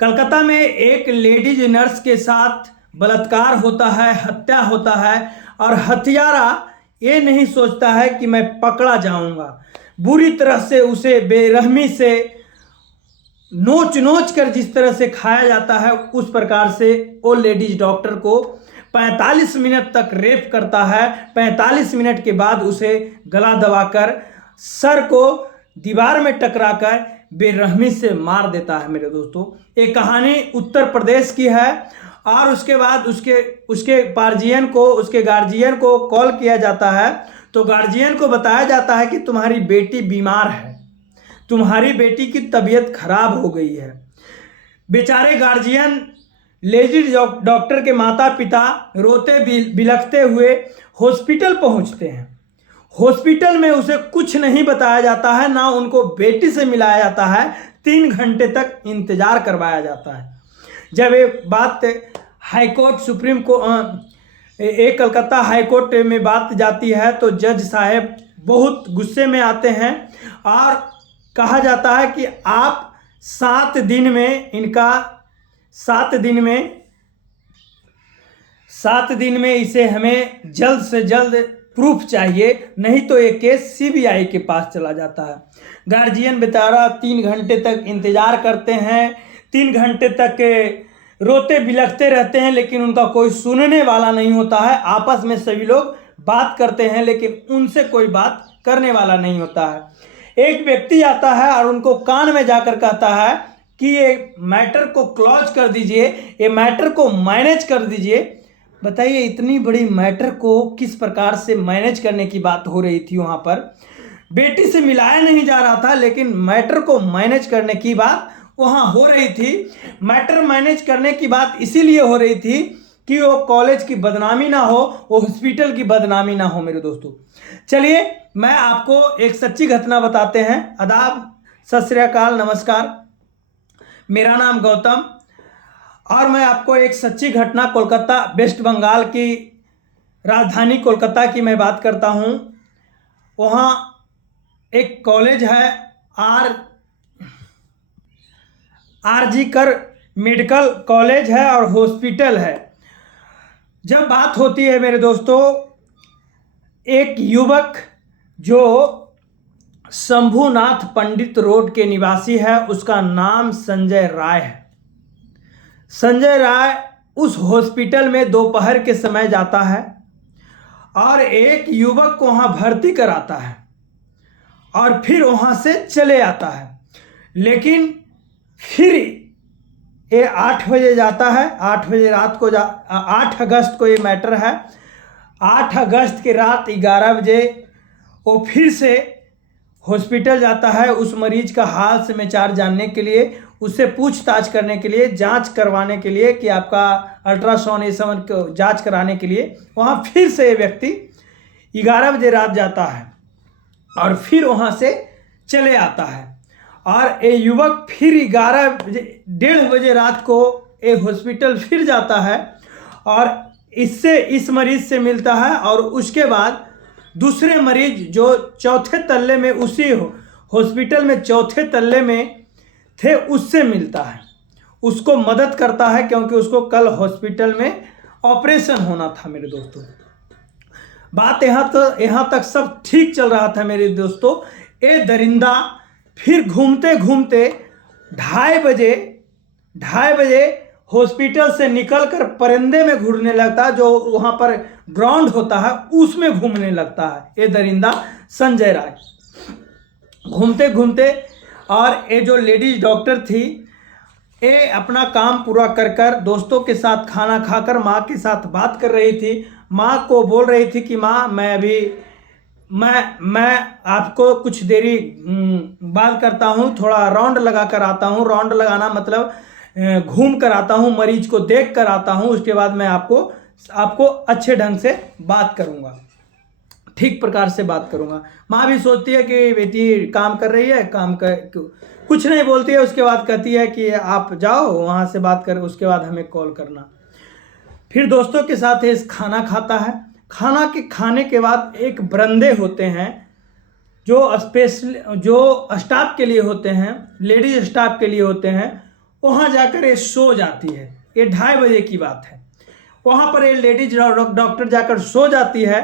कलकत्ता में एक ladies nurse के साथ बलात्कार होता है, हत्या होता है और हत्यारा ये नहीं सोचता है कि मैं पकड़ा जाऊंगा। बुरी तरह से उसे बेरहमी से नोच नोच कर जिस तरह से खाया जाता है उस प्रकार से वो लेडीज डॉक्टर को 45 मिनट तक रेप करता है। 45 मिनट के बाद उसे गला दबाकर सर को दीवार में टकराकर बेरहमी से मार देता है। मेरे दोस्तों, ये कहानी उत्तर प्रदेश की है और उसके बाद उसके गार्जियन को कॉल किया जाता है तो गार्जियन को बताया जाता है कि तुम्हारी बेटी बीमार है, तुम्हारी बेटी की तबीयत खराब हो गई है। बेचारे गार्जियन लेडीज डॉक्टर के माता पिता रोते बिलखते हुए हॉस्पिटल पहुंचते हैं। हॉस्पिटल में उसे कुछ नहीं बताया जाता है, ना उनको बेटी से मिलाया जाता है। 3 घंटे तक इंतजार करवाया जाता है। जब ये बात हाईकोर्ट एक कलकत्ता हाईकोर्ट में बात जाती है तो जज साहब बहुत गुस्से में आते हैं और कहा जाता है कि आप 7 दिन में इसे हमें जल्द से जल्द प्रूफ चाहिए, नहीं तो ये केस सीबीआई के पास चला जाता है। गार्जियन बेचारा 3 घंटे तक इंतजार करते हैं, 3 घंटे तक रोते बिलखते रहते हैं, लेकिन उनका कोई सुनने वाला नहीं होता है। आपस में सभी लोग बात करते हैं लेकिन उनसे कोई बात करने वाला नहीं होता है। एक व्यक्ति आता है और उनको कान में जाकर कहता है कि ये मैटर को क्लोज कर दीजिए, ये मैटर को मैनेज कर दीजिए। बताइए, इतनी बड़ी मैटर को किस प्रकार से मैनेज करने की बात हो रही थी। वहाँ पर बेटी से मिलाया नहीं जा रहा था, लेकिन मैटर को मैनेज करने की बात वहाँ हो रही थी। मैटर मैनेज करने की बात इसीलिए हो रही थी कि वो कॉलेज की बदनामी ना हो, वो हॉस्पिटल की बदनामी ना हो। मेरे दोस्तों, चलिए मैं आपको एक सच्ची घटना बताते हैं। आदाब, सत श्री अकाल, नमस्कार। मेरा नाम गौतम और मैं आपको एक सच्ची घटना कोलकाता वेस्ट बंगाल की राजधानी कोलकाता की मैं बात करता हूँ। वहाँ एक कॉलेज है आरजी कर मेडिकल कॉलेज है और हॉस्पिटल है। जब बात होती है मेरे दोस्तों, एक युवक जो शंभुनाथ पंडित रोड के निवासी है, उसका नाम संजय राय है। संजय राय उस हॉस्पिटल में दोपहर के समय जाता है और एक युवक को वहाँ भर्ती कराता है और फिर वहाँ से चले आता है। लेकिन फिर ये 8 बजे जाता है, 8 बजे रात को 8 अगस्त को ये मैटर है। 8 अगस्त की रात 11 बजे वो फिर से हॉस्पिटल जाता है उस मरीज का हाल समाचार जानने के लिए, उससे पूछताछ करने के लिए, जांच करवाने के लिए कि आपका अल्ट्रासाउंड ये सब को जांच कराने के लिए वहाँ फिर से ये व्यक्ति 11 बजे रात जाता है और फिर वहाँ से चले आता है। और ये युवक फिर 11:30 बजे रात को ये हॉस्पिटल फिर जाता है और इस मरीज से मिलता है और उसके बाद दूसरे मरीज जो चौथे तल्ले में, उसी हॉस्पिटल में चौथे तल्ले में थे, उससे मिलता है, उसको मदद करता है क्योंकि उसको कल हॉस्पिटल में ऑपरेशन होना था। मेरे दोस्तों, बात यहाँ तक सब ठीक चल रहा था। मेरे दोस्तों, ये दरिंदा फिर घूमते घूमते 2:30 बजे हॉस्पिटल से निकलकर परिंदे में घूमने लगता है, जो वहाँ पर ग्राउंड होता है उसमें घूमने लगता है। ये दरिंदा संजय राय घूमते घूमते, और ये जो लेडीज डॉक्टर थी ये अपना काम पूरा कर दोस्तों के साथ खाना खाकर माँ के साथ बात कर रही थी। माँ को बोल रही थी कि माँ, मैं आपको कुछ देरी बाद करता हूँ, थोड़ा राउंड लगा कर आता हूँ। राउंड लगाना मतलब घूम कर आता हूँ, मरीज को देख कर आता हूँ, उसके बाद मैं आपको अच्छे ढंग से बात करूँगा, ठीक प्रकार से बात करूँगा। माँ भी सोचती है कि बेटी काम कर रही है, कुछ नहीं बोलती है। उसके बाद कहती है कि आप जाओ वहाँ से बात कर, उसके बाद हमें कॉल करना। फिर दोस्तों के साथ ये खाना खाता है। खाना के खाने के बाद एक बरंदे होते हैं जो स्टाफ के लिए होते हैं, लेडीज स्टाफ के लिए होते हैं। वहाँ जाकर ये सो जाती है। ये 2:30 बजे की बात है। वहाँ पर ये लेडीज डॉक्टर जाकर सो जाती है।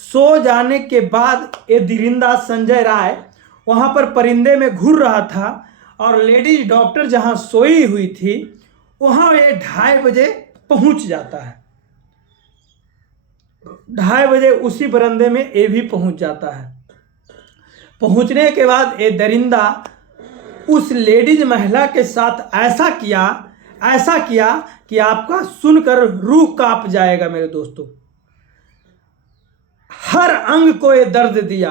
सो जाने के बाद ये दरिंदा संजय राय वहाँ पर परिंदे में घूर रहा था और लेडीज डॉक्टर जहाँ सोई हुई थी वहाँ ये 2:30 बजे पहुँच जाता है। 2:30 बजे उसी बरंदे में ये भी पहुँच जाता है। पहुँचने के बाद ये दरिंदा उस लेडीज महिला के साथ ऐसा किया कि आपका सुनकर रूह कांप जाएगा मेरे दोस्तों। हर अंग को ये दर्द दिया।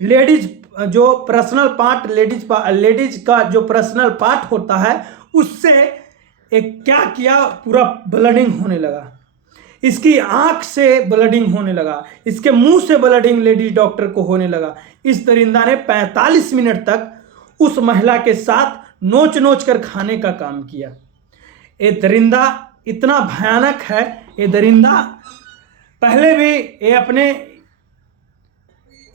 लेडीज जो पर्सनल पार्ट लेडीज का जो पर्सनल पार्ट होता है उससे एक क्या किया, पूरा ब्लडिंग होने लगा। इसकी आंख से ब्लडिंग होने लगा, इसके मुंह से ब्लडिंग लेडीज डॉक्टर को होने लगा। इस दरिंदा ने 45 मिनट तक उस महिला के साथ नोच कर खाने का काम किया। ये दरिंदा इतना भयानक है। ये दरिंदा पहले भी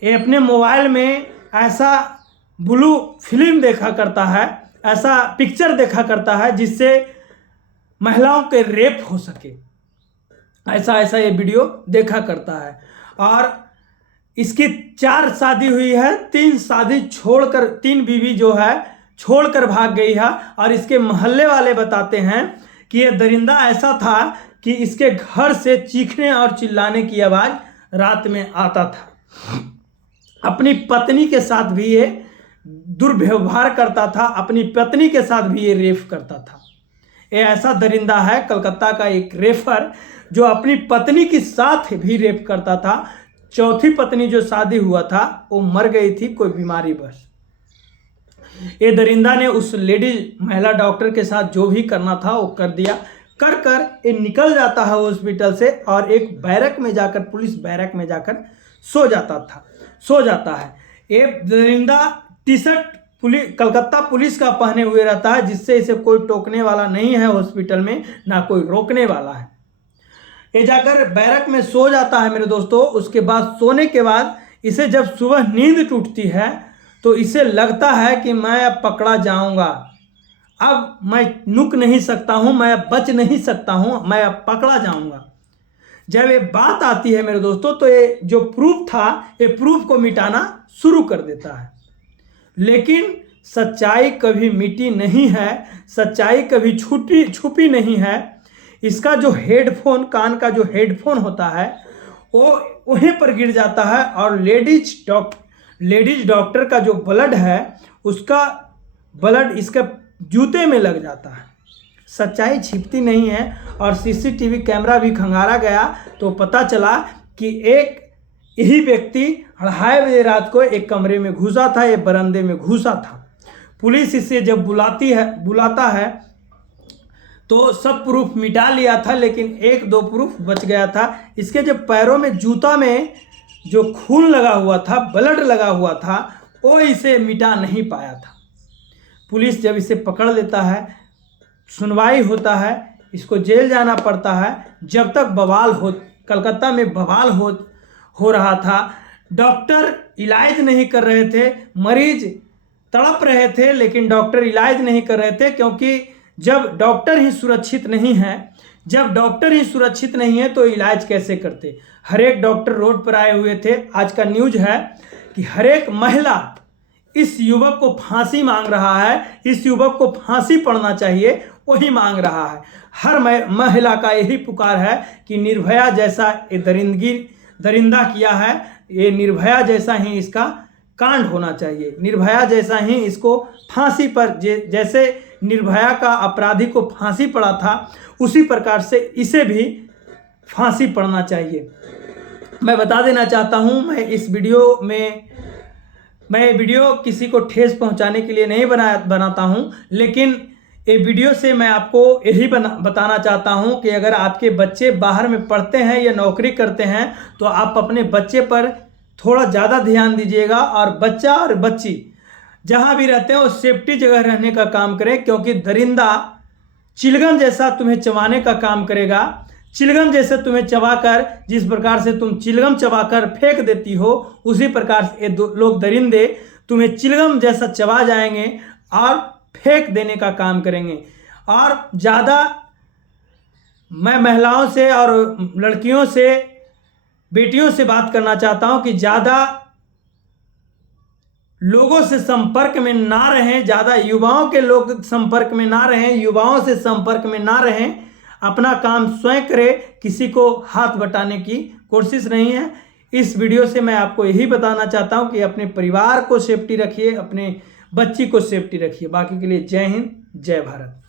ये अपने मोबाइल में ऐसा ब्लू फिल्म देखा करता है, ऐसा पिक्चर देखा करता है जिससे महिलाओं के रेप हो सके, ऐसा ये वीडियो देखा करता है। और इसकी 4 शादी हुई है, 3 शादी छोड़कर 3 बीवी जो है छोड़कर भाग गई है। और इसके मोहल्ले वाले बताते हैं कि ये दरिंदा ऐसा था कि इसके घर से चीखने और चिल्लाने की आवाज़ रात में आता था। अपनी पत्नी के साथ भी ये दुर्व्यवहार करता था, अपनी पत्नी के साथ भी ये रेप करता था। ये ऐसा दरिंदा है, कलकत्ता का एक रेफर जो अपनी पत्नी के साथ भी रेप करता था। चौथी पत्नी जो शादी हुआ था वो मर गई थी कोई बीमारी बस। ये दरिंदा ने उस लेडीज महिला डॉक्टर के साथ जो भी करना था वो कर दिया। कर ये निकल जाता है हॉस्पिटल से और एक बैरक में जाकर, पुलिस बैरक में जाकर सो जाता है। ये दरिंदा टी-शर्ट कलकत्ता पुलिस का पहने हुए रहता है, जिससे इसे कोई टोकने वाला नहीं है हॉस्पिटल में, ना कोई रोकने वाला है। ये जाकर बैरक में सो जाता है मेरे दोस्तों। उसके बाद सोने के बाद इसे जब सुबह नींद टूटती है तो इसे लगता है कि मैं अब पकड़ा जाऊंगा, अब मैं नुक नहीं सकता हूं, मैं अब बच नहीं सकता हूं, मैं अब पकड़ा जाऊंगा। जब ये बात आती है मेरे दोस्तों तो ये जो प्रूफ था ये प्रूफ को मिटाना शुरू कर देता है। लेकिन सच्चाई कभी मिटी नहीं है, सच्चाई कभी छुपी नहीं है। इसका जो हेडफोन, कान का जो हेडफोन होता है वो वहीं पर गिर जाता है और लेडीज डॉक्टर का जो ब्लड है उसका ब्लड इसके जूते में लग जाता है। सच्चाई छिपती नहीं है। और सीसीटीवी कैमरा भी खंगारा गया तो पता चला कि एक यही व्यक्ति 2:30 बजे रात को एक कमरे में घुसा था, ये बरामदे में घुसा था। पुलिस इसे जब बुलाता है तो सब प्रूफ मिटा लिया था, लेकिन 1-2 प्रूफ बच गया था। इसके जब पैरों में, जूता में जो खून लगा हुआ था, ब्लड लगा हुआ था, वो इसे मिटा नहीं पाया था। पुलिस जब इसे पकड़ लेता है, सुनवाई होता है, इसको जेल जाना पड़ता है। जब तक कलकत्ता में बवाल हो रहा था, डॉक्टर इलाज नहीं कर रहे थे, मरीज तड़प रहे थे, लेकिन डॉक्टर इलाज नहीं कर रहे थे, क्योंकि जब डॉक्टर ही सुरक्षित नहीं है तो इलाज कैसे करते। हर एक डॉक्टर रोड पर आए हुए थे। आज का न्यूज है कि हर एक महिला इस युवक को फांसी मांग रहा है, इस युवक को फांसी पड़ना चाहिए, वही मांग रहा है। हर महिला का यही पुकार है कि निर्भया जैसा ये दरिंदा किया है, ये निर्भया जैसा ही इसका कांड होना चाहिए। निर्भया जैसा ही इसको फांसी पर, जैसे निर्भया का अपराधी को फांसी पड़ा था, उसी प्रकार से इसे भी फांसी पड़ना चाहिए। मैं बता देना चाहता हूँ, मैं वीडियो किसी को ठेस पहुंचाने के लिए नहीं बनाता हूं, लेकिन ये वीडियो से मैं आपको यही बताना चाहता हूं कि अगर आपके बच्चे बाहर में पढ़ते हैं या नौकरी करते हैं तो आप अपने बच्चे पर थोड़ा ज़्यादा ध्यान दीजिएगा। और बच्चा और बच्ची जहां भी रहते हैं वो सेफ्टी जगह रहने का काम करें, क्योंकि दरिंदा चिलगम जैसा तुम्हें चबाने का काम करेगा। चिलगम जैसे तुम्हें चबाकर, जिस प्रकार से तुम चिलगम चबाकर फेंक देती हो, उसी प्रकार से ये लोग दरिंदे तुम्हें चिलगम जैसा चबा जाएंगे और फेंक देने का काम करेंगे। और ज़्यादा मैं महिलाओं से और लड़कियों से, बेटियों से बात करना चाहता हूं कि ज़्यादा लोगों से संपर्क में ना रहें, ज़्यादा युवाओं के लोग संपर्क में ना रहें, युवाओं से संपर्क में ना रहें, अपना काम स्वयं करें, किसी को हाथ बटाने की कोशिश नहीं है। इस वीडियो से मैं आपको यही बताना चाहता हूं कि अपने परिवार को सेफ्टी रखिए, अपने बच्ची को सेफ्टी रखिए। बाकी के लिए जय हिंद, जय भारत।